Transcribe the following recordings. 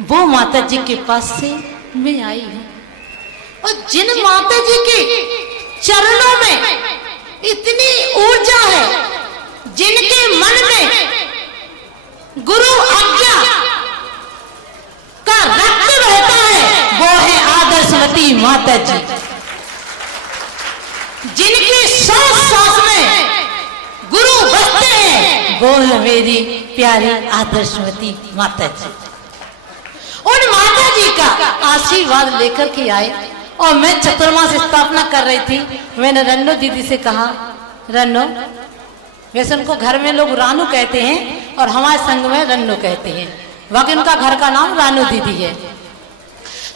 वो माता जी के पास से मैं आई हूँ। और जिन माता जी के चरणों में इतनी ऊर्जा है, जिनके मन में गुरु आज्ञा का रक्त रहता है, वो है आदर्शवती माता जी। जिनकी सांस सांस में गुरु बसते हैं, वो है मेरी प्यारी आदर्शवती माता जी। उन माता जी का आशीर्वाद लेकर के आए। और मैं चतुर्मास स्थापना कर रही थी। मैंने रन्नो दीदी से कहा, रन्नो, वैसे उनको घर में लोग रानू कहते हैं और हमारे संघ में रन्नो कहते हैं, बाकी उनका घर का नाम रानू दीदी है।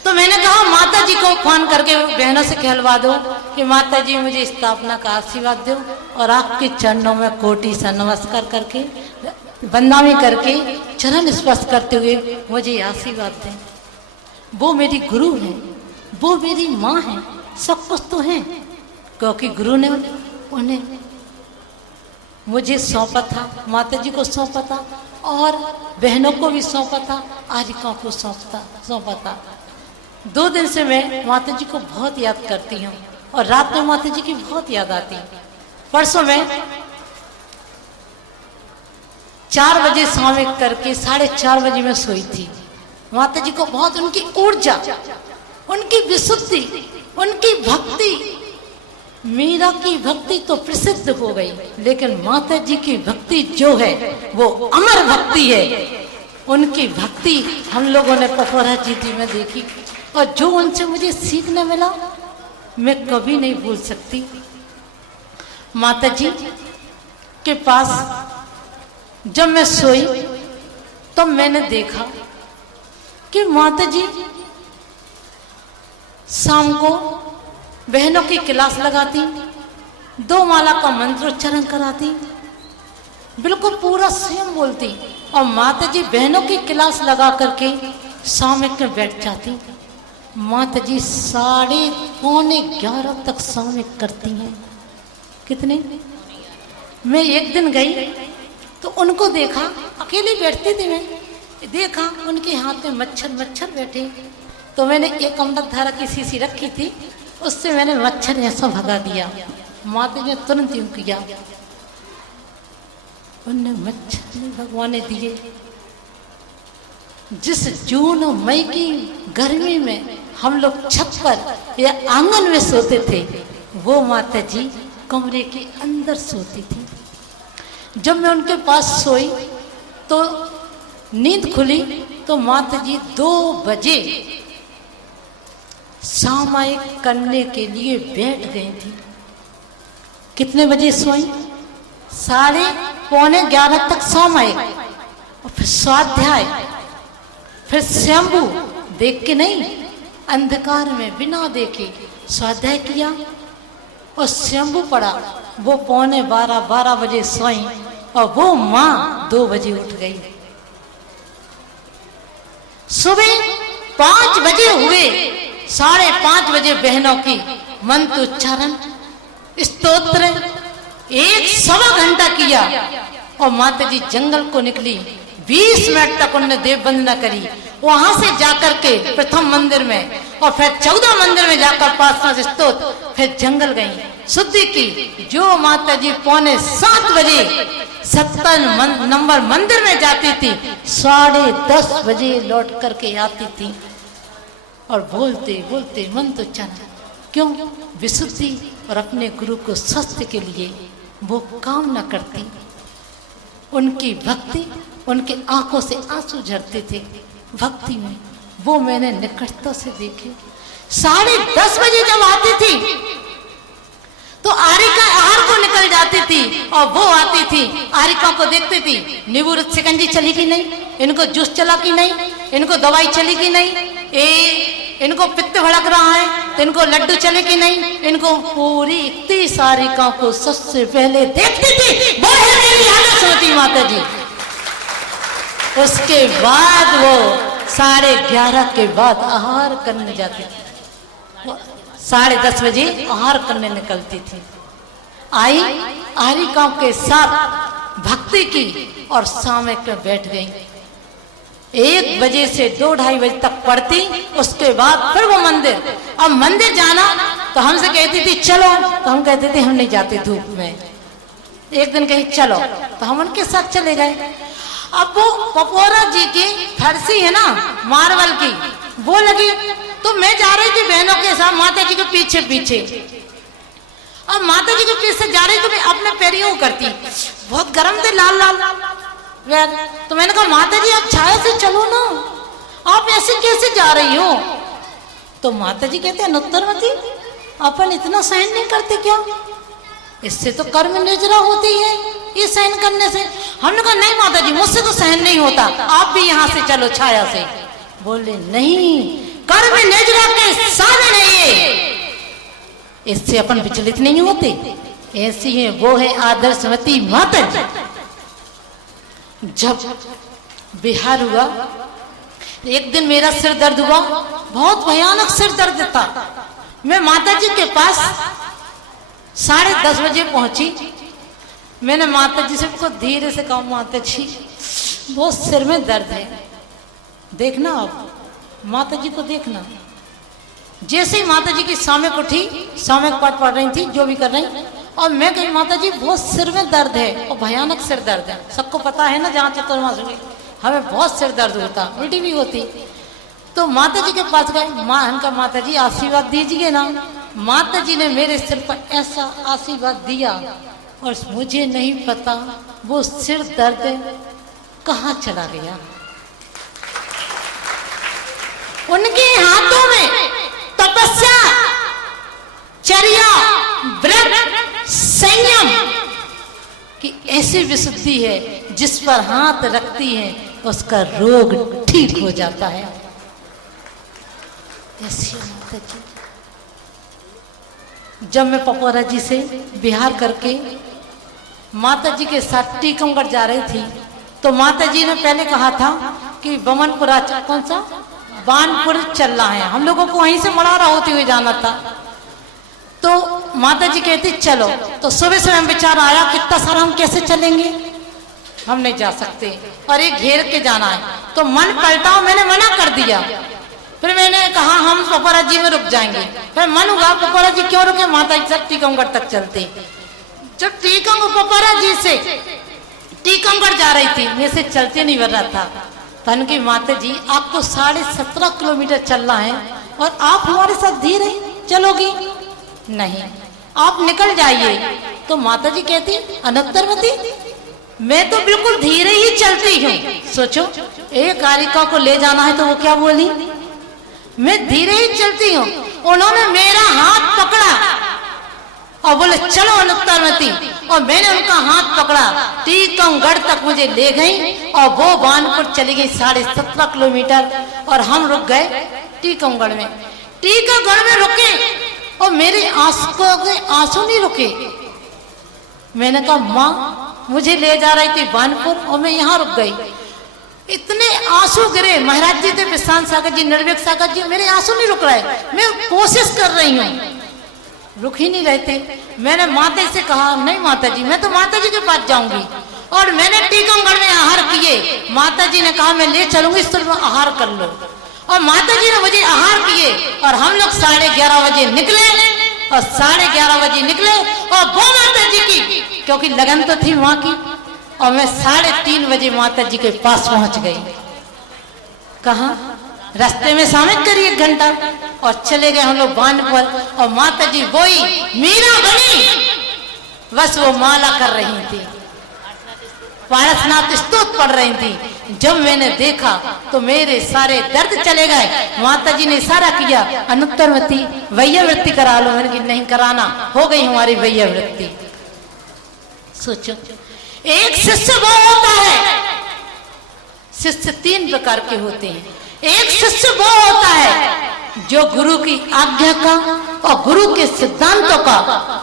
तो मैंने कहा माता जी को फोन करके बहनों से कहलवा दो कि माता जी मुझे स्थापना का आशीर्वाद दो और आपके चरणों में कोटि सा नमस्कार करके वंदना करके चरण स्पर्श करते हुए मुझे आशीर्वाद दें। वो मेरी गुरु है, वो मेरी माँ है, सब कुछ तो है, क्योंकि गुरु ने उन्हें मुझे सौंपा था, माता जी को सौंपा था और बहनों को भी सौंपा था, आरिकाओं को सौंपा था। 2 दिन से मैं माता जी को बहुत याद करती हूँ और रात में माता जी की बहुत याद आती है। परसों में 4 बजे स्वामी करके 4:30 बजे में सोई थी। माता जी को बहुत उनकी ऊर्जा, उनकी विशुद्धि, उनकी भक्ति, मीरा की भक्ति तो प्रसिद्ध हो गई, लेकिन माता जी की भक्ति जो है वो अमर भक्ति है। उनकी भक्ति हम लोगों ने पटवारा जी में देखी और जो उनसे मुझे सीखने मिला मैं कभी नहीं भूल सकती। माता जी के पास जब मैं सोई तो मैंने देखा कि माता जी शाम को बहनों की क्लास लगाती, 2 माला का मंत्र उच्चारण कराती, बिल्कुल पूरा स्वयं बोलती और माता जी बहनों की क्लास लगा करके सामयिक में बैठ जाती। माता जी 11:30 तक सामयिक करती हैं। कितने? मैं एक दिन गई तो उनको देखा, अकेली बैठती थी, मैं देखा उनके हाथ में मच्छर बैठे। तो मैंने एक अमृत धारा की शीशी रखी थी, उससे मैंने मच्छर ऐसा भगा दिया। माता जी ने तुरंत यूं किया, उनने मच्छर नहीं भगवाने दिए। जिस जून और मई की गर्मी में हम लोग छत पर या आंगन में सोते थे, वो माता जी कमरे के अंदर सोती थी। जब मैं उनके पास सोई तो नींद खुली तो माता जी 2 बजे सामायिक करने के लिए बैठ गई थी। कितने बजे सोई? 11:45 तक सामायिक और फिर स्वाध्याय, फिर शंभु देख के नहीं, अंधकार में बिना देखे स्वाध्याय किया और शंभु पड़ा। वो 11:45 बजे सोई और वो माँ 2 बजे उठ गई। सुबह 5 बजे हुए, 5:30 बजे बहनों की मंत्र उच्चारण, स्तोत्र 1-1.25 घंटा किया और माता जी जंगल को निकली। 20 मिनट तक उन्होंने देव वंदना करी। वहां से जाकर के प्रथम मंदिर में और फिर 14 मंदिर में जाकर 5 स्तोत्र, फिर जंगल गई, शुद्धि की। जो माता जी 7:45 बजे 70 नंबर मंदिर में जाती थी, 10:30 बजे लौट करके आती थी और बोलते बोलते मंत्र उच्चारण। क्यों? विशुद्धि और अपने गुरु को स्वास्थ्य के लिए वो कामना करती। उनकी भक्ति, उनके आंखों से आंसू झरते थे भक्ति में, वो मैंने निकटता से देखे। 10:30 बजे जब आती थी तो आरिका आहार को निकल जाती थी और वो आती थी, आरिका को देखती थी, नींबू शिकंजी चली कि नहीं, इनको जूस चला कि नहीं, इनको दवाई चली कि नहीं, इनको पित्त भड़क रहा है तो इनको लड्डू चले कि नहीं, इनको पूरी 31 आरिकाओं को सबसे पहले देखती थी। वो है मेरी आदर्शवती माता जी। उसके बाद वो 11:30 के बाद आहार करने जाती थी। 10:30 बजे आहार करने निकलती थी। आई, आरिकाओं के साथ भक्ति की और सामयिक में बैठ गई। 1 बजे से 2-2:30 बजे तक पढ़ती, उसके बाद फिर वो मंदिर। अब मंदिर जाना तो हमसे कहती थी चलो, तो हम कहते थे हम नहीं जाते धूप में। एक दिन कही चलो तो हम उनके साथ चले गए। अब वो पपोरा जी की फर्शी है ना मार्बल की, वो लगी, तो मैं जा रही थी बहनों के साथ माता जी के पीछे पीछे। अब माता जी के पीछे जा रही तो मैं अपने पैरियों करती, बहुत गर्म थे, लाल लाल। तो मैंने कहा माता जी आप छाया से चलो ना, आप ऐसे कैसे जा रही हो? तो माता जी कहते हैं अनुत्तरवती अपन इतना सहन नहीं करते क्या? इससे तो कर्म निर्जरा होती है ये सहन करने से। हमने कहा नहीं माता जी मुझसे तो सहन नहीं होता, आप भी यहाँ से चलो छाया से। बोले नहीं, कर्म निर्जरा के साधन है ये, इससे अपन विचलित नहीं होते। ऐसी है वो है आदर्शवती माता जी। जब बिहार हुआ, एक दिन मेरा सिर दर्द हुआ, बहुत भयानक सिर दर्द था। मैं माता जी के पास 10:30 बजे पहुंची। मैंने माता जी से तो धीरे से कहा माता जी बहुत सिर में दर्द है, देखना आप माता जी को देखना। जैसे ही माता जी की सामयिक उठी, सामयिक पाठ पढ़ रही थी, जो भी कर रही, और मैं कही माता जी बहुत सिर में दर्द है, और भयानक सिर दर्द है। सबको पता है ना जहाँ चतुर्मास हुई हमें बहुत सिर दर्द होता, उल्टी भी होती। तो माता जी के पास गए, उनका माता जी आशीर्वाद दीजिए ना। माता जी ने मेरे सिर पर ऐसा आशीर्वाद दिया, और मुझे नहीं पता वो सिर दर्द कहाँ चला गया। उनके हाथों में तपस्या, चर्या, व्रत, संयम की ऐसी विशुद्धि है, जिस पर हाथ रखती है उसका रोग ठीक हो जाता है। ऐसी माता जी। जब मैं पपोरा जी से बिहार करके माता जी के साथ टीकमगढ़ जा रही थी, तो माता जी ने पहले कहा था कि बमनपुरा, कौन सा बानपुर चलना है, हम लोगों को वहीं से मड़ारा होते हुए जाना था। तो माता जी कहती चलो, तो सुबह से हम विचार आया कितना सारा हम कैसे चलेंगे, हम नहीं जा सकते, और एक घेर के जाना है। तो मन पलटा, मैंने मना कर दिया। फिर मैंने कहा हम पपोरा जी में रुक जाएंगे। फिर मन हुआ पपोरा जी क्यों रुके, माता जी से टीकमगढ़ तक चलते। जब पपोरा जी से टीकमगढ़ जा रही थी, मैं से चलते नहीं बन रहा था। तन की माता जी आपको 17.5 किलोमीटर चलना है, और आप हमारे साथ धीरे चलोगी नहीं, आप निकल जाइए। तो माता जी कहती अनुत्तरवती मैं तो बिल्कुल धीरे ही चलती हूँ। सोचो एक कारिका को ले जाना है तो वो क्या बोली, मैं धीरे ही चलती हूँ। उन्होंने मेरा हाथ पकड़ा और बोले चलो अनुत्तरवती, और मैंने उनका हाथ पकड़ा, टीकमगढ़ तक मुझे ले गई, और वो बानपुर चली गई 17.5 किलोमीटर, और हम रुक गए टीकमगढ़ में। टीकमगढ़ में रुके और मेरे आंसू नहीं रुके। मैंने कहा माँ मुझे ले जा रही थी बानपुर, और मैं यहाँ रुक गई। इतने आंसू गिरे, महाराज जी थे, विश्रांत सागर जी, निर्विक सागर जी, मेरे आंसू नहीं रुक रहे। मैं कोशिश कर रही हूँ, रुक ही नहीं रहते। मैंने माता जी से कहा नहीं माता जी मैं तो माता जी के पास जाऊंगी, और मैंने टीकमगढ़ में आहार किए। माता जी ने कहा मैं ले चलूंगी, तुम आहार कर लो, और माता जी ने मुझे आहार किए, और हम लोग 11:30 बजे निकले, और 11:30 बजे निकले, और वो माता जी की क्योंकि लगन तो थी वहां की, और मैं 3:30 बजे माता जी के पास पहुंच गई। कहा रास्ते में शामिल करी 1 घंटा, और चले गए हम लोग बानपुर, और माता जी वही मीरा बनी, बस वो माला कर रही थी, पारसनाथ स्तोत्र पढ़ रही थी। जब मैंने देखा तो मेरे सारे दर्द चले गए। माता जी ने इशारा किया अनुत्तरवती वैयावृत्ति करा लो। मैंने कहा नहीं कराना, हो गई हमारी वैयावृत्ति। सोचो एक शिष्य वो होता है, शिष्य 3 प्रकार के होते हैं। एक शिष्य वो होता है जो गुरु की आज्ञा का और गुरु के सिद्धांतों का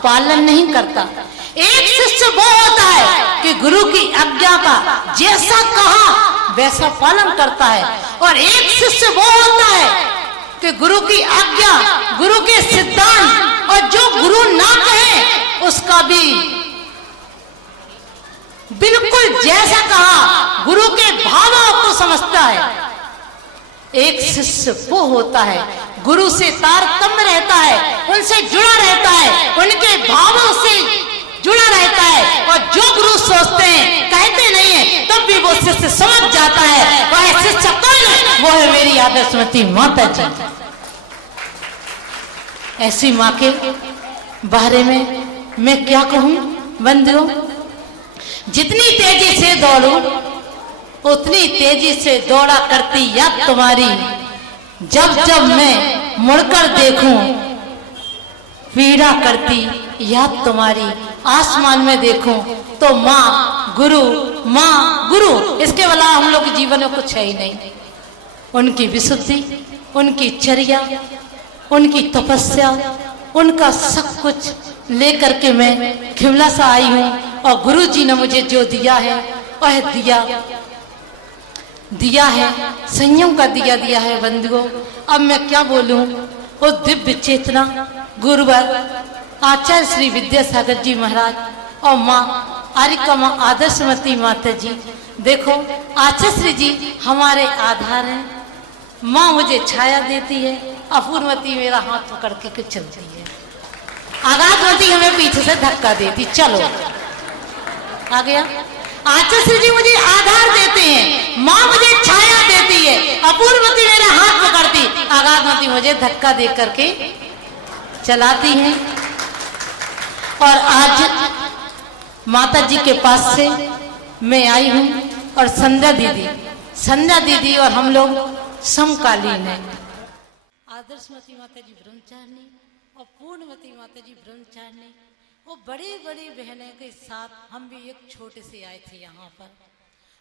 पालन नहीं करता। एक शिष्य वो होता है कि गुरु की आज्ञा का जैसा कहा वैसा पालन करता है, और एक शिष्य वो होता है कि गुरु की आज्ञा, गुरु के सिद्धांत, और जो गुरु ना कहे उसका भी बिल्कुल जैसा कहा, गुरु के भावों को समझता है। एक शिष्य वो होता है गुरु से तारतम्य रहता है, उनसे जुड़ा रहता है, उनके भावों से जुड़ा रहता है, और जो गुरु सोचते हैं, कहते नहीं है, तब भी वो शिष्य समझ जाता है। वह शिष्य कौन है? वो है मेरी आदर्शमती माता जी। ऐसी माँ के बारे में मैं क्या कहूं बंधुओं। जितनी तेजी से दौड़ूं उतनी तेजी से दौड़ा करती याद तुम्हारी, जब जब मैं मुड़कर देखूं पीड़ा करती याद तुम्हारी। आसमान में देखूं तो माँ गुरु, इसके अलावा हम लोग के जीवन में कुछ है ही नहीं। उनकी विशुद्धि, उनकी चर्या, उनकी तपस्या, उनका सब कुछ लेकर के मैं खिमला सा आई हूँ। और गुरु जी ने मुझे जो दिया है वह दिया है, संयम का दिया है बंधुओं। अब मैं क्या बोलूं। वो दिव्य चेतना गुरुवर आचार्य श्री विद्यासागर जी महाराज और माँ आरिका माँ आदर्शमती माता जी, देखो आचार्य श्री जी हमारे आधार हैं। माँ मुझे छाया देती है, अपूर्वमती मेरा हाथ पकड़ के चलती है, आगाधमती हमें पीछे से धक्का देती, चलो आ गया। आचार्य श्री जी मुझे आधार देते हैं, माँ मुझे छाया देती है, अपूर्वमती मेरा हाथ पकड़ती, आगाधमती मुझे धक्का दे करके चलाती हैं। और आज माता जी के पास से मैं आई हूँ, और संध्या दीदी और हम लोग समकालीन हैं। आदर्शमती माता जी ब्रह्मचारिणी और पूर्णमती माता जी ब्रह्मचारिणी, वो बड़ी बड़ी बहनें के साथ हम भी एक छोटे से आए थे यहाँ पर,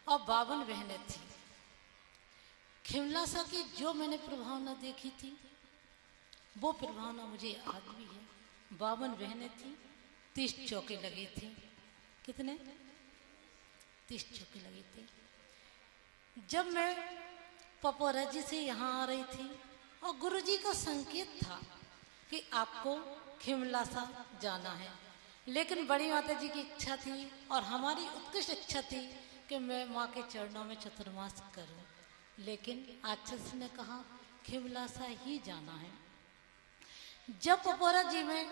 और 52 बहनें थी। खिमलासा की जो मैंने प्रभावना देखी थी वो प्रभावना मुझे आज भी है। 52 बहनें थी, 30 चौके लगे थे। कितने? 30 चौके लगे थे। जब मैं पपोरा जी से यहाँ आ रही थी, और गुरु जी का संकेत था कि आपको खिमलासा जाना है, लेकिन बड़ी माता जी की इच्छा थी और हमारी उत्कृष्ट इच्छा थी कि मैं माँ के चरणों में चतुर्मास करूं, लेकिन आचार्य ने कहा खिमलासा ही जाना है। जब पपोरा जी में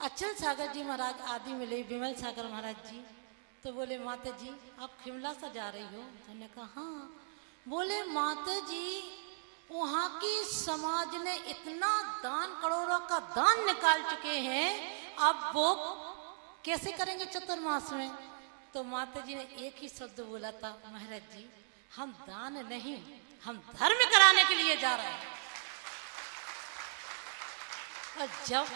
अचल सागर जी महाराज आदि मिले, विमल सागर महाराज जी, तो बोले माता जी आप खिमलासा जा रही हो? मैंने कहा हाँ। बोले माता जी वहाँ की समाज ने इतना दान, करोड़ों का दान निकाल चुके हैं, अब वो कैसे करेंगे चतुर्मास में? तो माता जी ने एक ही शब्द बोला था, महाराज जी हम दान नहीं, हम धर्म कराने के लिए जा रहे हैं। और जब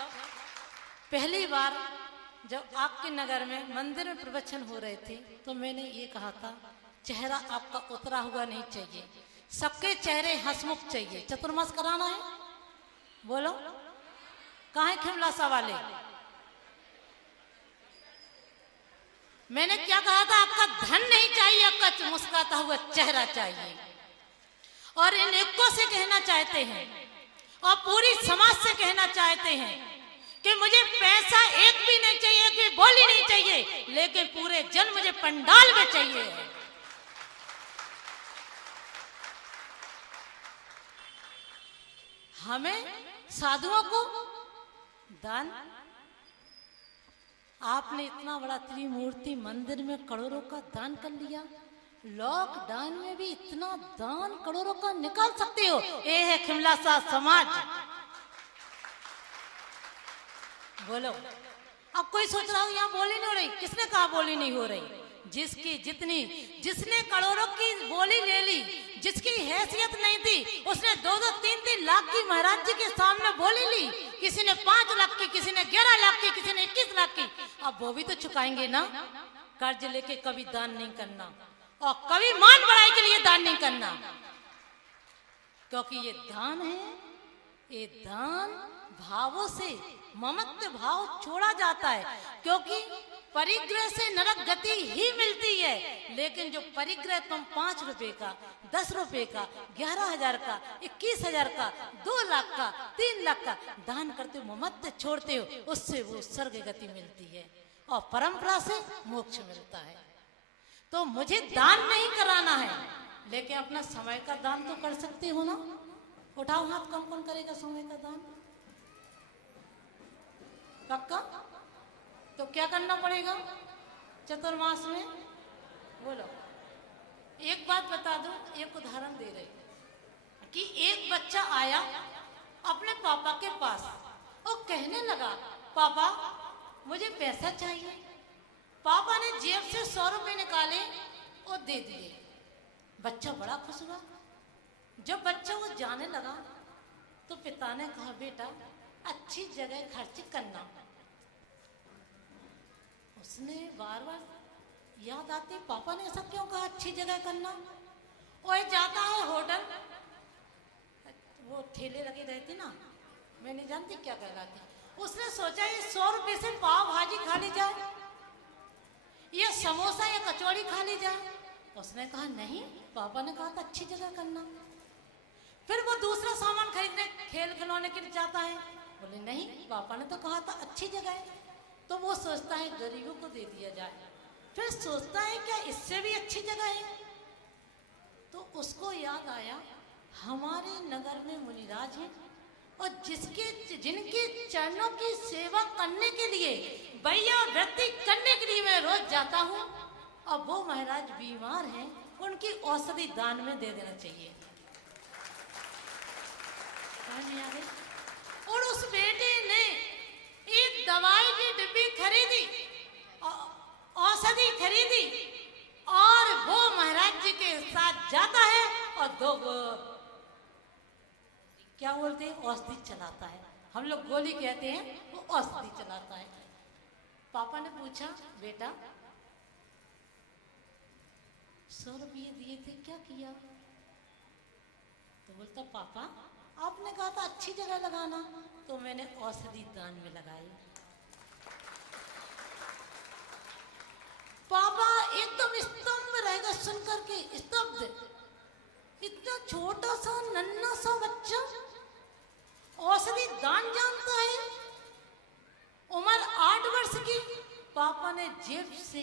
पहली बार जब आपके नगर में मंदिर में प्रवचन हो रहे थे, तो मैंने ये कहा था चेहरा आपका उतरा हुआ नहीं चाहिए, सबके चेहरे हंसमुख चाहिए। चतुर्मास कराना है, बोलो कहाँ है खिमलासा वाले? मैंने क्या कहा था, आपका धन नहीं चाहिए, आपका मुस्कुराता हुआ चेहरा चाहिए। और इन एको से कहना चाहते हैं और पूरी समाज से कहना चाहते हैं कि मुझे पैसा एक भी नहीं चाहिए, एक भी बोली नहीं चाहिए, लेकिन पूरे जन मुझे पंडाल में चाहिए। हमें साधुओं को दान, आपने इतना बड़ा त्रिमूर्ति मंदिर में करोड़ों का दान कर लिया, लॉकडाउन में भी इतना दान करोड़ों का निकाल सकते हो। ये है खिमलासा समाज। बोलो, अब कोई सोच रहा हूं यहाँ बोली नहीं हो रही, किसने कहा बोली नहीं हो रही? जिसकी जितनी, जिसने करोड़ों की बोली ले ली, जिसकी हैसियत नहीं थी, उसने 2-2, 3-3 लाख की महाराज जी के सामने बोली ली। किसी ने 5 लाख की, किसी ने 11 लाख की, किसी ने 21 लाख की। अब वो भी तो चुकाएंगे ना। कर्ज लेके कभी दान नहीं करना और कभी मान बढ़ाई के लिए दान नहीं करना, क्योंकि ये दान है, ये दान भावों से ममत्व भाव छोड़ा जाता है। क्योंकि परिग्रह से नरक गति ही मिलती है, लेकिन जो परिग्रह तुम 5 रुपए का, 10 रुपए का, 11,000 का, 21,000 का, 2 लाख का, 3 लाख का दान करते हो, ममत्व छोड़ते हो, उससे वो स्वर्ग गति मिलती है। और परंपरा से मोक्ष मिलता है। तो मुझे दान नहीं कराना है, लेकिन अपना समय का दान तो कर सकती हो ना। उठाओ हाथ, कौन कौन करेगा समय का दान? पक्का? तो क्या करना पड़ेगा चतुर्मास में? बोलो। एक बात बता दो, एक उदाहरण दे रही कि एक बच्चा आया अपने पापा के पास और कहने लगा, पापा मुझे पैसा चाहिए। पापा ने जेब से 100 रुपए निकाले और दे दिए। बच्चा बड़ा खुश हुआ। जब बच्चा वो जाने लगा तो पिता ने कहा, बेटा अच्छी जगह खर्च करना। उसने बार बार याद आती, पापा ने ऐसा क्यों कहा अच्छी जगह करना? वही जाता है होटल, वो ठेले लगे रहते ना, मैं नहीं जानती क्या कहलाती। उसने सोचा ये 100 रुपए से पाव भाजी खा ली जाए, ये समोसा या कचौड़ी खा ली जाए। उसने कहा नहीं, पापा ने कहा था अच्छी जगह करना। फिर वो दूसरा सामान खरीदने खेल खिलौने के लिए जाता है, बोले नहीं, पापा ने तो कहा था अच्छी जगह है। तो वो सोचता है गरीबों को दे दिया जाए। फिर सोचता है क्या इससे भी अच्छी जगह है? तो उसको याद आया हमारे नगर में मुनिराज हैं और जिनके चरणों की सेवा करने के लिए, भैया वृत्ति करने के लिए मैं रोज जाता हूँ। और वो महाराज बीमार हैं, उनकी औषधि दान में दे देना चाहिए। और उस बेटे ने एक दवाई की डिब्बी खरीदी, औषधि खरीदी, और वो महाराज जी के साथ जाता है और 2 क्या बोलते हैं, औषधि चलाता है। हम लोग गोली कहते हैं, वो औषधि चलाता है। पापा ने पूछा, बेटा 100 रुपये दिए थे, क्या किया? तो बोलता, पापा आपने कहा था अच्छी जगह लगाना, तो मैंने औषधि दान में लगाई। पापा एकदम स्तंभ रहेगा सुनकर के, स्तब्ध। इतना छोटा सा नन्हा सा बच्चा औषधि दान जानता है, उम्र 8 वर्ष की। पापा ने जेब से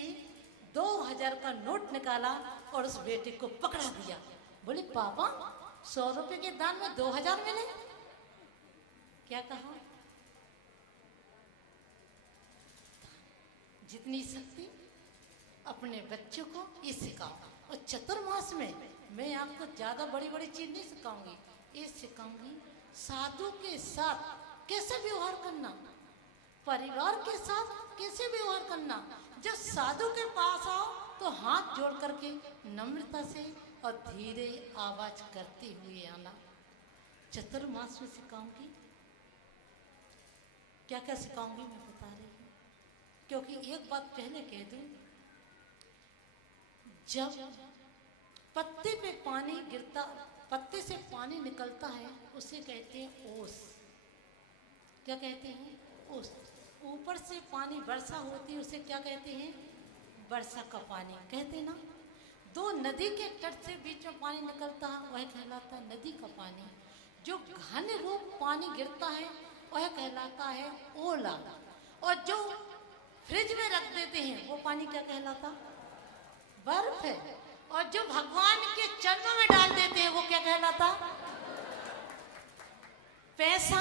2000 का नोट निकाला और उस बेटे को पकड़ा दिया। बोले, पापा 100 रुपए के दान में 2000 मिले? क्या कहा? जितनी शक्ति अपने बच्चों को ये सिखाओ। और चतुर्मास में मैं आपको ज्यादा बड़ी बड़ी चीज नहीं सिखाऊंगी, ये सिखाऊंगी साधु के साथ कैसे व्यवहार करना, परिवार के साथ कैसे व्यवहार करना। जब साधु के पास आओ तो हाथ जोड़ करके नम्रता से और धीरे आवाज करते हुए आना। चतुर्मास में सिखाऊंगी, क्या क्या सिखाऊंगी मैं बता रही हूँ। क्योंकि एक बात पहले कह दूं, जब पत्ते पे पानी गिरता, पत्ते से पानी निकलता है, उसे कहते हैं ओस। क्या कहते हैं? ओस। ऊपर से पानी वर्षा होती है, उसे क्या कहते हैं? वर्षा का पानी कहते हैं ना। 2 नदी के तट से बीच में पानी निकलता है, वह कहलाता है नदी का पानी। जो घन रूप पानी गिरता है वह कहलाता है ओला। और जो फ्रिज में रख देते हैं वो पानी क्या कहलाता? बर्फ है। और जो भगवान के चरणों में डाल देते हैं वो क्या कहलाता? पैसा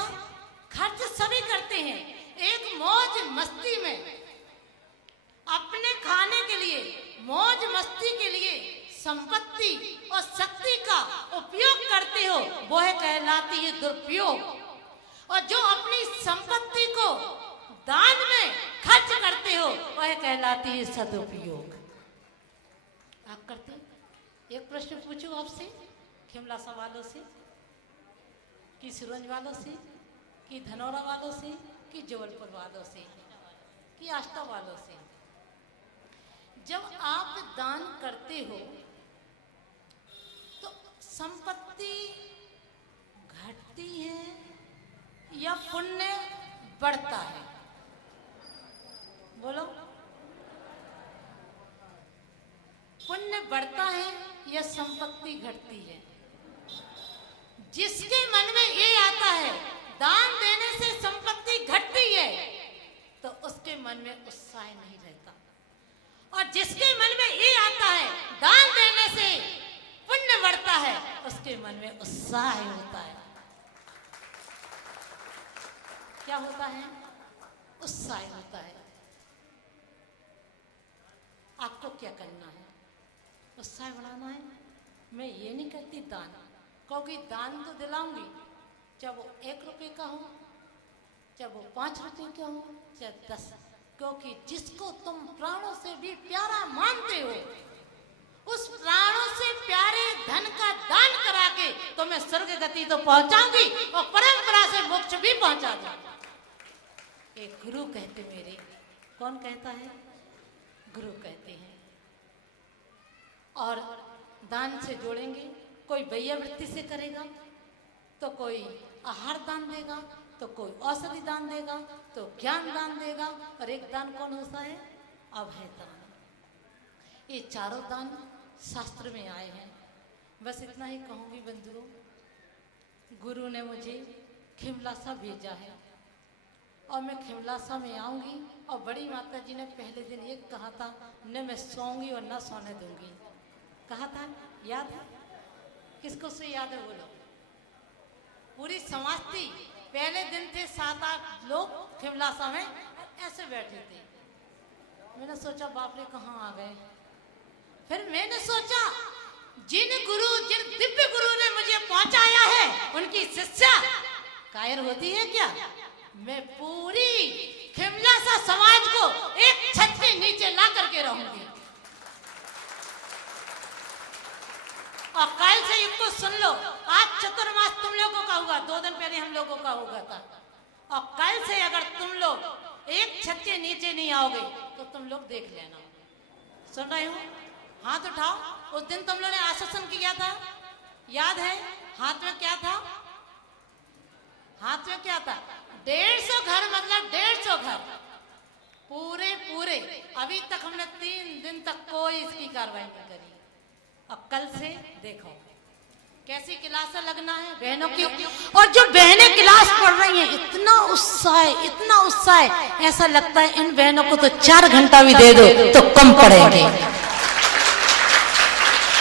खर्च सभी करते हैं, एक मौज मस्ती में, अपने खाने के लिए, मौज मस्ती के लिए संपत्ति और शक्ति का उपयोग करते हो, वह कहलाती है दुरुपयोग। और जो अपनी संपत्ति को दान में खर्च करते हो वह कहलाती है सदुपयोग। आप करते हैं? एक प्रश्न पूछूं आपसे, खिमलासा वालों से, कि सिरोंज वालों से, कि धनौरा वालों से, कि जबलपुर वालों से, कि आष्टा वालों से, जब आप दान करते हो तो संपत्ति घटती है या पुण्य बढ़ता है? बोलो, पुण्य बढ़ता है या संपत्ति घटती है? जिसके मन में ये आता है दान देने से संपत्ति घटती है, तो उसके मन मन में उत्साह नहीं रहता। और जिसके मन में ये आता है दान देने से पुण्य बढ़ता है, उसके मन में उत्साह होता है। क्या होता है? उत्साह होता है। आपको क्या करना है? उत्साह बढ़ाना है। मैं ये नहीं करती दान, क्योंकि दान तो दिलाऊंगी, चाहे वो 1 रुपए का हो, चाहे वो 5 रुपए का हो, चाहे 10, क्योंकि जिसको तुम प्राणों से भी प्यारा मानते हो, उस प्राणों से प्यारे धन का दान करा के तो मैं स्वर्ग गति तो पहुंचाऊंगी और परंपरा से मोक्ष भी पहुंचा दूंगी। एक गुरु कहते मेरे, कौन कहता है? गुरु कहते हैं। और दान से जोड़ेंगे, कोई भैया वृत्ति से करेगा, तो कोई आहार दान देगा, तो कोई औषधि दान देगा, तो ज्ञान दान देगा, और एक दान कौन होता है? अभय दान। ये चारों दान शास्त्र में आए हैं। बस इतना ही कहूंगी बंधुओं, गुरु ने मुझे खिमलासा भेजा है और मैं खिमलासा में आऊंगी, और बड़ी माता जी ने पहले दिन ये कहा था, न मैं सोऊंगी और न सोने दूंगी, कहा था, याद है? किसको से याद है? बोलो। पूरी समाज थी, पहले दिन थे 7-8 लोग खिमलासा में ऐसे बैठे थे। मैंने सोचा बाप रे कहाँ आ गए। फिर मैंने सोचा जिन दिव्य गुरु ने मुझे पहुंचाया है उनकी शिष्या कायर होती है क्या? मैं पूरी खिमलासा समाज को एक छत के नीचे ला करके रहूंगी। और कल से इसको सुन लो, आज चतुर्मास तुम लोगों का हुआ, 2 दिन पहले हम लोगों का हुआ था। और कल से अगर तुम लोग एक छत के नीचे नहीं आओगे तो तुम लोग देख लेना। सुन रहे हो? हाथ उठाओ। उस दिन तुम लोगों ने आश्वासन किया था, याद है? हाथ में क्या था? हाथ में क्या था? 150 घर, मतलब 150 घर पूरे। अभी तक हमने 3 दिन तक कोई इसकी कार्रवाई नहीं करी। अब कल से देखो कैसी क्लास लगना है बहनों की। और जो बहनें क्लास पढ़ रही हैं, इतना उत्साह, ऐसा लगता है इन बहनों को तो 4 घंटा भी दे दो तो कम पड़ेंगे।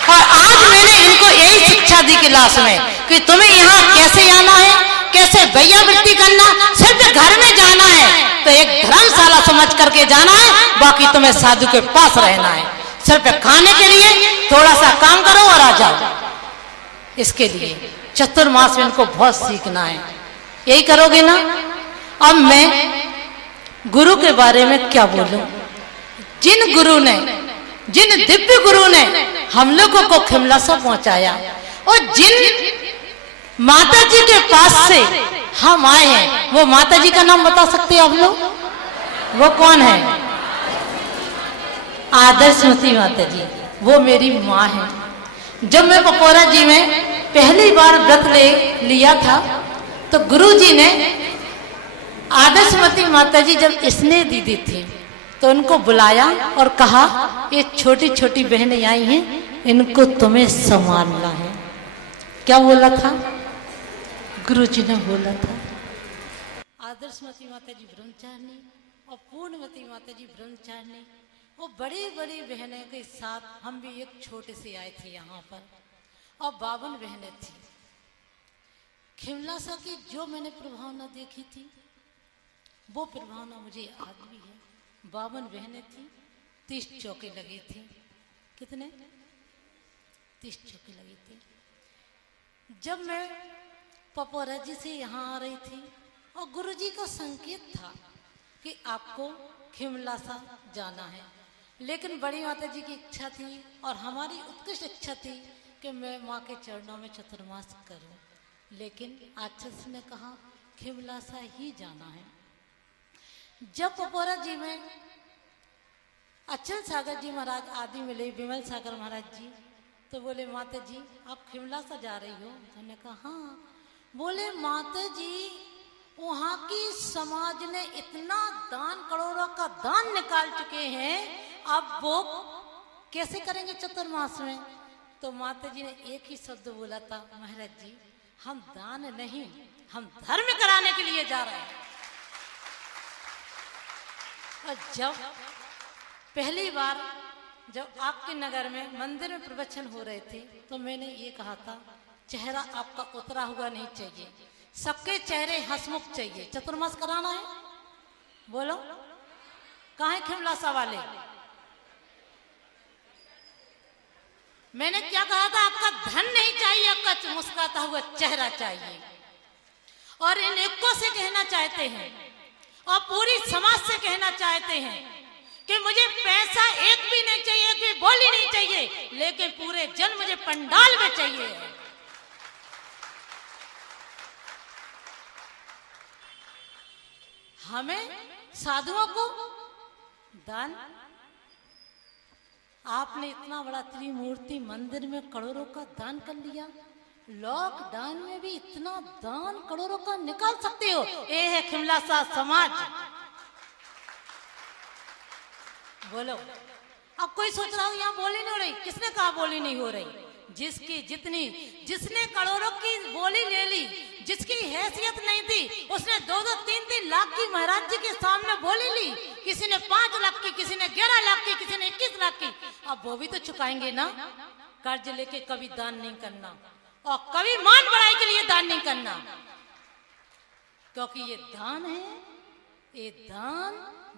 और आज मैंने इनको यही शिक्षा दी क्लास में कि तुम्हें यहाँ कैसे आना है, कैसे भैया वृत्ति करना, सिर्फ घर में जाना है तो एक धर्मशाला समझ करके जाना है, बाकी तुम्हें साधु के पास रहना है। सिर्फ खाने के लिए थोड़ा सा काम करो और आ जाओ। इसके लिए चतुर्मास में इनको बहुत सीखना है। यही करोगे ना? अब मैं गुरु के बारे में क्या बोलूं? जिन दिव्य गुरु ने हम लोगों को खिमलासा पहुंचाया, और जिन माता जी के पास से हम आए हैं, वो माता जी का नाम बता सकते हो आप लोग? वो कौन है? आदर्शमती माता जी। वो मेरी माँ है। जब मैं पपोरा जी में पहली बार व्रत लिया था तो गुरुजी ने आदर्शमती माता जी जब स्नेह दीदी थी तो उनको बुलाया और कहा, ये छोटी छोटी बहनें आई हैं, इनको तुम्हें संभालना है। क्या बोला था? गुरुजी ने बोला था। आदर्शमती माता जी ब्रह्मचारिणी और पूर्णमती माता जी ब्रह्मचारिणी, वो बड़ी बड़ी बहनों के साथ हम भी एक छोटे से आए थे यहाँ पर, और 52 बहनें थी। खिमलासा की जो मैंने प्रभावना देखी थी वो प्रभावना मुझे आज भी है। 52 बहनें थी, 30 चौके लगे थे। कितने? 30 चौके लगे थे। जब मैं पपोरा जी से यहाँ आ रही थी और गुरुजी का संकेत था कि आपको खिमलासा जाना है, लेकिन बड़ी माता जी की इच्छा थी और हमारी उत्कृष्ट इच्छा थी कि मैं माँ के चरणों में चतुर्मास करूं, लेकिन आचार्य ने कहा खिमलासा ही जाना है। जब पपोरा जी में अचल सागर जी महाराज आदि मिले, विमल सागर महाराज जी, तो बोले माता जी आप खिमलासा जा रही हो? तो मैंने कहा हाँ। बोले माता जी वहाँ की समाज ने इतना दान, करोड़ों का दान निकाल चुके हैं, अब वो कैसे करेंगे चतुर्मास में? तो माता जी ने एक ही शब्द बोला था, महाराज जी हम दान नहीं, हम धर्म कराने के लिए जा रहे हैं। और जब पहली बार जब आपके नगर में मंदिर में प्रवचन हो रहे थे तो मैंने ये कहा था, चेहरा आपका उतरा हुआ नहीं चाहिए, सबके चेहरे हंसमुख चाहिए। चतुर्मास कराना है, बोलो कहाँ है खिमलासा वाले? मैंने क्या कहा था, आपका धन नहीं चाहिए, आपका मुस्कुराता हुआ चेहरा चाहिए। और इन एकों से कहना चाहते हैं और पूरी समाज से कहना चाहते हैं कि मुझे पैसा एक भी नहीं चाहिए, एक भी बोली नहीं चाहिए, लेकिन पूरे जन मुझे पंडाल में चाहिए। हमें साधुओं को दान, आपने इतना बड़ा त्रिमूर्ति मंदिर में करोड़ों का दान कर लिया, लॉकडाउन में भी इतना दान करोड़ों का निकाल सकते हो। ये है खिमलासा समाज। बोलो, अब कोई सोच रहा हूं यहाँ बोली नहीं हो रही, किसने कहा बोली नहीं हो रही? जिसकी जितनी, जिसने करोड़ों की बोली ले ली, जिसकी हैसियत नहीं थी, उसने 2-2, 3-3 लाख की महाराज जी के सामने बोली ली। किसी ने 5 लाख की, किसी ने 11 लाख की, किसी ने 21 लाख की। अब वो भी तो चुकाएंगे ना। कर्ज लेके कभी दान नहीं करना और कभी मान बढ़ाई के लिए दान नहीं करना, क्योंकि ये दान है, ये दान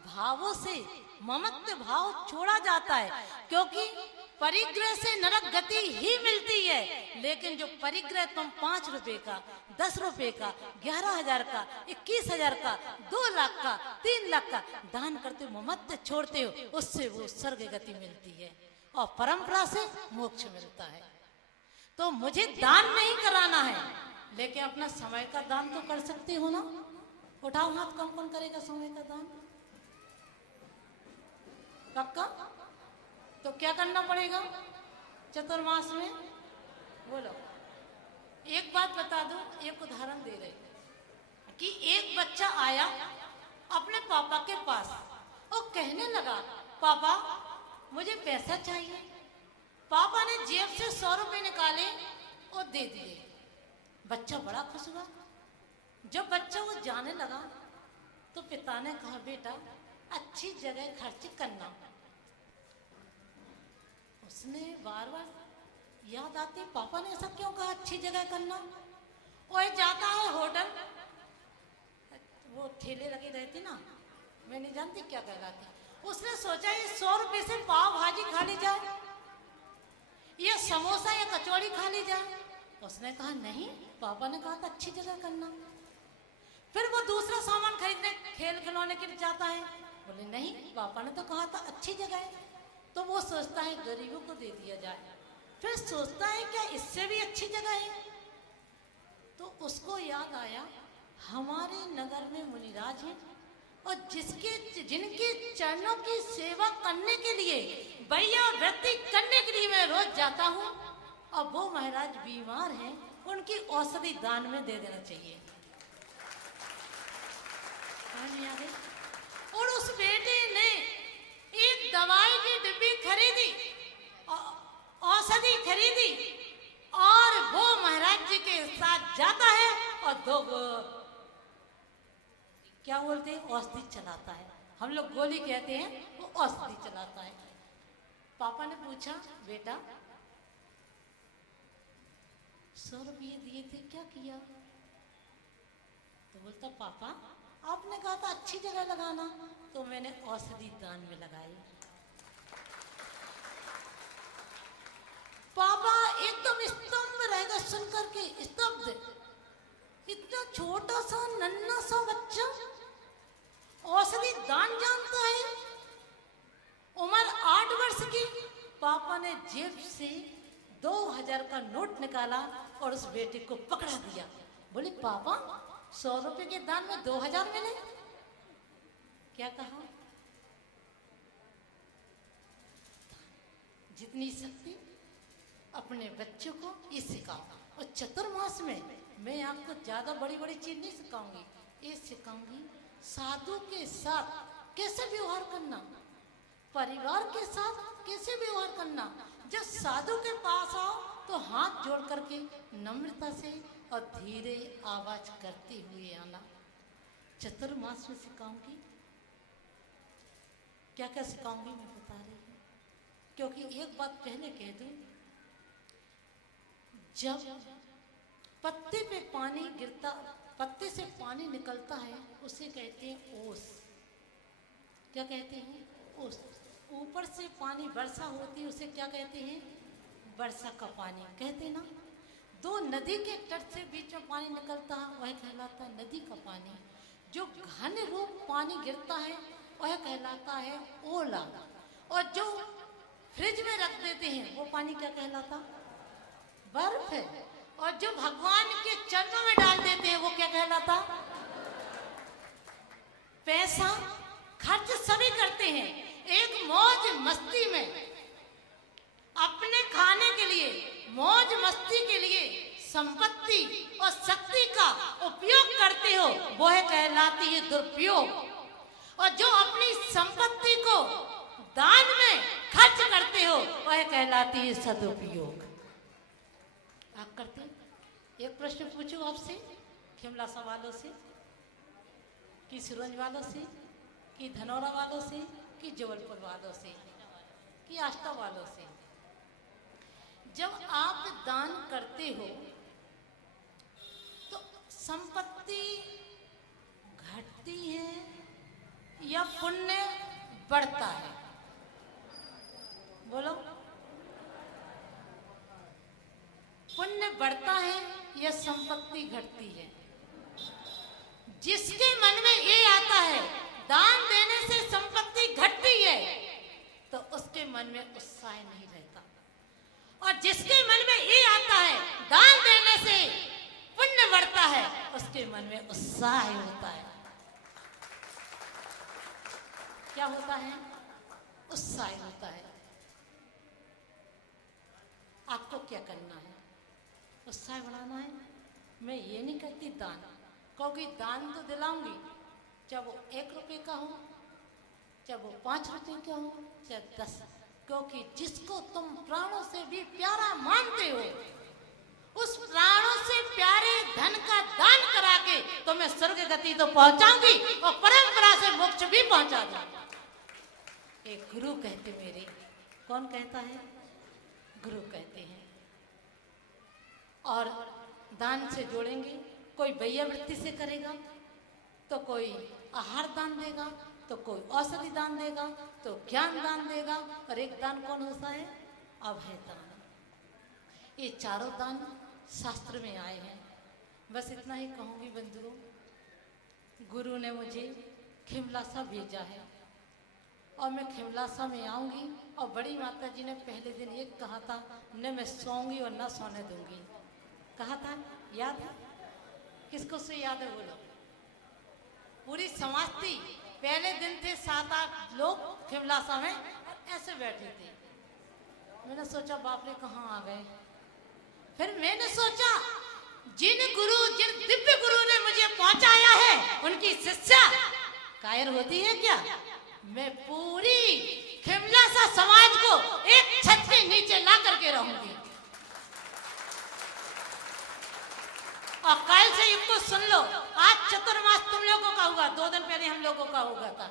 भावों से ममत्व भाव छोड़ा जाता है। क्योंकि परिग्रह से नरक गति ही मिलती है, लेकिन जो परिग्रह तुम 5 रुपए का, 10 रुपए का, 11,000 का, 21,000 का, 2 लाख का, 3 लाख का दान करते हो, ममत्व छोड़ते हो, उससे वो स्वर्ग गति मिलती है और परंपरा से मोक्ष मिलता है। तो मुझे दान नहीं कराना है, लेकिन अपना समय का दान तो कर सकते हो ना। उठाओ हाथ, कौन करेगा समय का दान? पक्का? तो क्या करना पड़ेगा चतुर्मास में? बोलो। एक बात बता दो, एक उदाहरण दे रहे कि एक बच्चा आया अपने पापा के पास और कहने लगा, पापा मुझे पैसा चाहिए। पापा ने जेब से 100 रुपए निकाले और दे दिए। बच्चा बड़ा खुश हुआ। जब बच्चा वो जाने लगा तो पिता ने कहा, बेटा अच्छी जगह खर्च करना। उसने बार बार याद आती, पापा ने ऐसा क्यों कहा अच्छी जगह करना? और जाता है होटल, वो ठेले लगी रहती ना, मैं नहीं जानती क्या कहलाती। उसने सोचा ये 100 रुपए से पाव भाजी खा ली जाए, ये समोसा या कचौड़ी खा ली जाए। उसने कहा नहीं, पापा ने कहा था अच्छी जगह करना। फिर वो दूसरा सामान खरीदने खेल खिलौने के लिए जाता है, बोले नहीं, पापा ने तो कहा था अच्छी जगह है। तो वो सोचता है गरीबों को दे दिया जाए। फिर सोचता है क्या इससे भी अच्छी जगह है? तो उसको याद आया हमारे नगर में मुनिराज हैं और जिनके चरणों की सेवा करने के लिए, बैया वृत्ति करने के लिए मैं रोज जाता हूँ, और वो महाराज बीमार हैं, उनकी औषधि दान में दे देना चाहिए। और उस बेटे ने एक दवाई की डिब्बी खरीदी, औषधि खरीदी, और वो महाराज जी के साथ जाता है और 2 क्या बोलते हैं, औषधि चलाता है। हम लोग गोली कहते हैं, वो औषधि चलाता है। पापा ने पूछा, बेटा 100 रुपये दिए थे, क्या किया? तो बोलता, पापा आपने कहा था अच्छी जगह लगाना, तो मैंने औषधि दान में लगाई। पापा एकदम स्तंभ रहेगा सुनकर के, स्तब्ध। इतना छोटा सा नन्हा सा बच्चा औषधि दान जानता है, उम्र 8 वर्ष की। पापा ने जेब से 2000 का नोट निकाला और उस बेटे को पकड़ा दिया। बोले, पापा 100 रुपए के दान में 2000 मिले? क्या कहा? जितनी शक्ति अपने बच्चों को ये सिखाओ। और चतुर्मास में मैं आपको ज्यादा बड़ी बड़ी चीज नहीं सिखाऊंगी, ये सिखाऊंगी साधु के साथ कैसे व्यवहार करना, परिवार के साथ कैसे व्यवहार करना। जब साधु के पास आओ तो हाथ जोड़ करके नम्रता से और धीरे आवाज करते हुए आना। चतुर्मास में सिखाऊंगी। क्या क्या सिखाऊंगी मैं बता रही हूँ, क्योंकि एक बात पहले कह दूं, जब पत्ते पे पानी गिरता, पत्ते से पानी निकलता है, उसे कहते हैं ओस। क्या कहते हैं? ओस। ऊपर से पानी वर्षा होती है, उसे क्या कहते हैं? वर्षा का पानी कहते ना। दो नदी के तट से बीच में पानी निकलता है, वह कहलाता है नदी का पानी। जो घन रूप पानी गिरता है वह कहलाता है ओला। और जो फ्रिज में रख देते हैं वो पानी क्या कहलाता? बर्फ है। और जो भगवान के चरणों में डाल देते हैं वो क्या कहलाता? पैसा खर्च सभी करते हैं, एक मौज मस्ती में, अपने खाने के लिए, मौज मस्ती के लिए संपत्ति और शक्ति का उपयोग करते हो, वह कहलाती है दुरुपयोग। और जो अपनी संपत्ति को दान में खर्च करते हो वह कहलाती है सदुपयोग। आप करते हैं? एक प्रश्न पूछूं आपसे, खिमलासा वालों से, कि सिरंज वालों से, कि धनौरा वालों से, कि जबलपुर वालों से, कि आष्टा वालों से, जब आप दान करते हो तो संपत्ति घटती है या पुण्य बढ़ता है? बोलो। पुण्य बढ़ता है या संपत्ति घटती है? जिसके मन में ये आता है दान देने से संपत्ति घटती है, तो उसके मन में उत्साह नहीं रहता। और जिसके मन में ये आता है दान देने से पुण्य बढ़ता है, उसके मन में उत्साह होता है। क्या होता है? उत्साह होता है। आपको क्या करना है? उत्साह बढ़ाना है। मैं ये नहीं कहती दान, क्योंकि दान तो दिलाऊंगी, चाहे वो 1 रुपये का हो, चाहे वो 5 रुपये का हो, चाहे 10, क्योंकि जिसको तुम प्राणों से भी प्यारा मानते हो, उस प्राणों से प्यारे धन का दान करा के तो मैं स्वर्ग गति तो पहुंचाऊंगी और परंपरा से मोक्ष भी पहुंचा दूंगा। एक गुरु कहते मेरे। कौन कहता है? गुरु कहते हैं। और दान से जोड़ेंगे, कोई वैयावृत्ति से करेगा, तो कोई आहार दान देगा, तो कोई औषधि दान देगा, तो ज्ञान दान देगा, और एक दान कौन होता है? अभय दान। ये चारों दान शास्त्र में आए हैं। बस इतना ही कहूंगी बंधुओं, गुरु ने मुझे खिमलासा भेजा है और मैं खिमलासा में आऊंगी। और बड़ी माता जी ने पहले दिन एक कहा था, न मैं सोऊंगी और न सोने दूंगी, कहा था, याद है? किसको से याद है? बोलो। पूरी समाज थी। पहले दिन थे 7-8 लोग खिमलासा में और ऐसे बैठे थे। मैंने सोचा बाप रे कहाँ आ गए। फिर मैंने सोचा जिन दिव्य गुरु ने मुझे पहुंचाया है उनकी शिष्या कायर होती है क्या? मैं पूरी खिमलासा समाज को एक छत के नीचे ला करके रहूंगी। और कल से इनको सुन लो, आज चतुर्मास तुम लोगों का हुआ, 2 दिन पहले हम लोगों का हुआ था।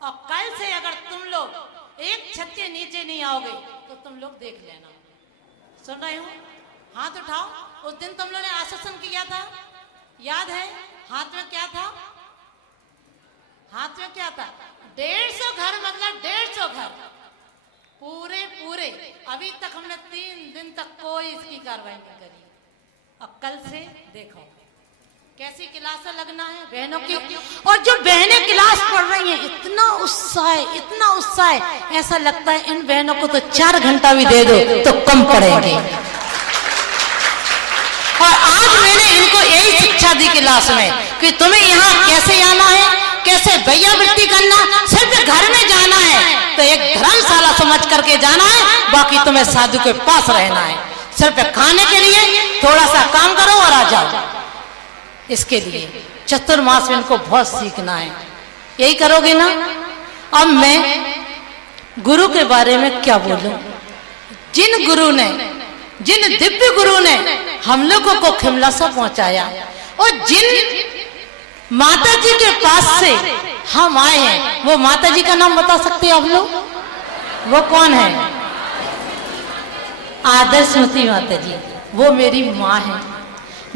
और कल से अगर तुम लोग एक छत के नीचे नहीं आओगे तो तुम लोग देख लेना। सुन रहे हो? हाथ उठाओ। उस दिन तुम लोगों ने आश्वासन किया था, याद है? हाथ में क्या था? हाथ में क्या था? 150 घर, मतलब 150 घर पूरे। अभी तक हमने 3 दिन तक कोई इसकी कार्रवाई नहीं करी। अब कल से देखो कैसी क्लास लगना है बहनों की। और जो बहनें क्लास पढ़ रही हैं, इतना उत्साह, ऐसा लगता है इन बहनों को तो 4 घंटा भी दे दो तो कम पड़ेंगे। और आज मैंने इनको यही शिक्षा दी क्लास में कि तुम्हें यहाँ कैसे आना है, कैसे वैयावृत्ति करना, सिर्फ घर में जाना है तो एक धर्मशाला समझ करके जाना है, बाकी तुम्हें साधु के पास रहना है। सिर्फ खाने के लिए थोड़ा सा काम करो और आ जाओ। इसके लिए चतुर्मास में इनको बहुत सीखना है। यही करोगे ना? अब मैं गुरु के बारे में क्या बोलूं? जिन दिव्य गुरु ने हम लोगों को खिमलासा पहुंचाया और जिन माता जी के पास से हम आए हैं। वो माता जी का नाम बता सकते हैं आप लोग? वो कौन है? आदर्शमती माता जी, वो मेरी माँ है।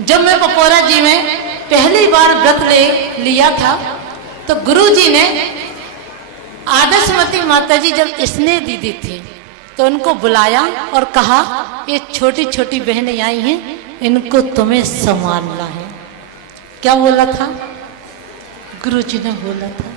जब मैं पपोरा जी में पहली बार व्रत ले लिया था तो गुरु जी ने आदर्शमती माता जी जब स्नेह दीदी थी तो उनको बुलाया और कहा ये छोटी छोटी बहनें आई हैं, इनको तुम्हें संभालना है। क्या बोला था? गुरु जी ने बोला था